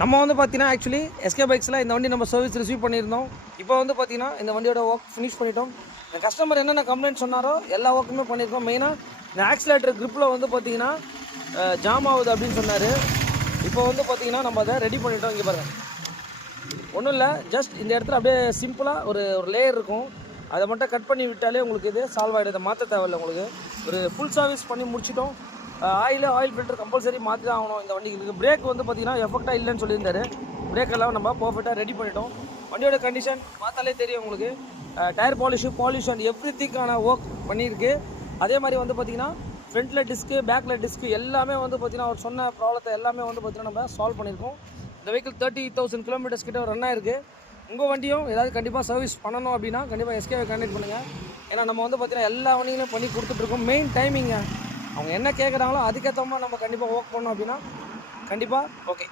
நம்ம வந்து பார்த்தீங்கன்னா ஆக்சுவலி எஸ்கே பைக்ஸில் இந்த வண்டி நம்ம சர்வீஸ் ரிசீவ் பண்ணியிருந்தோம். இப்போ வந்து பார்த்தீங்கன்னா இந்த வண்டியோட ஒர்க் ஃபினிஷ் பண்ணிட்டோம். இந்த கஸ்டமர் என்னென்ன கம்ப்ளைண்ட் சொன்னாரோ எல்லா ஒர்க்குமே பண்ணியிருக்கோம். மெயினாக இந்த ஆக்சிலேட்டர் க்ரிப்பில் வந்து பார்த்தீங்கன்னா ஜாம் ஆகுது அப்படின்னு சொன்னார். இப்போ வந்து பார்த்தீங்கன்னா நம்ம அதை ரெடி பண்ணிட்டோம். இங்கே பாருங்கள், ஒன்றும் இல்லை, ஜஸ்ட் இந்த இடத்துல அப்படியே சிம்பிளாக ஒரு லேயர் இருக்கும், அதை மட்டும் கட் பண்ணி விட்டாலே உங்களுக்கு இது சால்வ் ஆகிடுது. மாற்ற தேவையில்லை. உங்களுக்கு ஒரு ஃபுல் சர்வீஸ் பண்ணி முடிச்சிட்டோம். ஆயில் ஃபில்டர் கம்பல்சரி மாற்றி தான் ஆகணும் இந்த வண்டிக்கு இருக்குது. பிரேக் வந்து பார்த்தீங்கன்னா எஃபெக்டாக இல்லைன்னு சொல்லியிருந்தாரு. பிரேக் எல்லாம் நம்ம பர்ஃபெக்டாக ரெடி பண்ணிட்டோம். வண்டியோட கண்டிஷன் பார்த்தாலே தெரியும் உங்களுக்கு. டயர் பாலிஷ் அண்ட் எவ்ரி திங்கான ஒர்க் பண்ணியிருக்கு. அதே மாதிரி வந்து பார்த்திங்கன்னா ஃப்ரண்ட்டில் டிஸ்க்கு, பேக்கில் டிஸ்க்கு எல்லாமே வந்து பார்த்திங்கன்னா அவர் சொன்ன ப்ராப்ளத்தை எல்லாமே வந்து பார்த்திங்கன்னா நம்ம சால்வ் பண்ணியிருக்கோம். இந்த வெஹிக்கிள் 30,000 கிலோமீட்டர்ஸ் கிட்ட ரன் ஆயிருக்கு. உங்கள் வண்டியும் ஏதாவது கண்டிப்பாக சர்வீஸ் பண்ணணும் அப்படின்னா கண்டிப்பாக எஸ்கேவை கான்டெக்ட் பண்ணுங்கள். ஏன்னா நம்ம வந்து பார்த்திங்கன்னா எல்லா வண்டிகளையும் பண்ணி கொடுத்துட்ருக்கோம். மெயின் டைமிங்க, அவங்க என்ன கேட்குறாங்களோ அதுக்கேற்ற மாதிரி நம்ம கண்டிப்பாக ஒர்க் பண்ணோம் அப்படின்னா கண்டிப்பாக ஓகே.